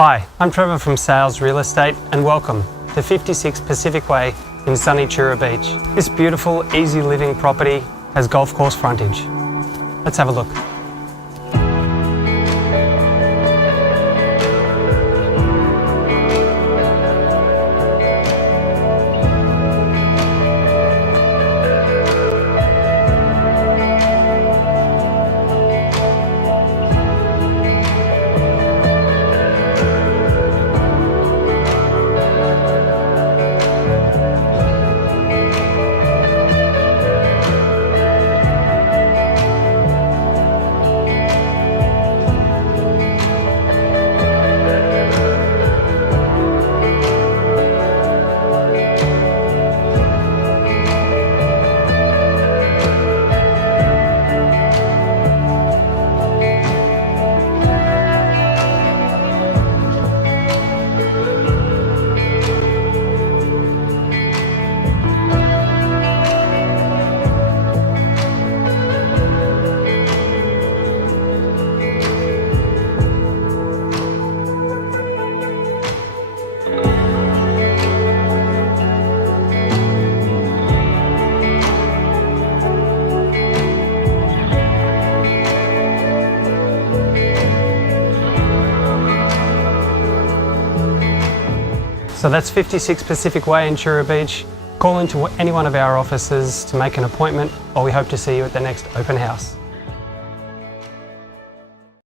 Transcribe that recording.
Hi, I'm Trevor from Sales Real Estate and welcome to 56 Pacific Way in sunny Tura Beach. This beautiful, easy living property has golf course frontage. Let's have a look. So that's 56 Pacific Way in Tura Beach. Call into any one of our offices to make an appointment, or we hope to see you at the next open house.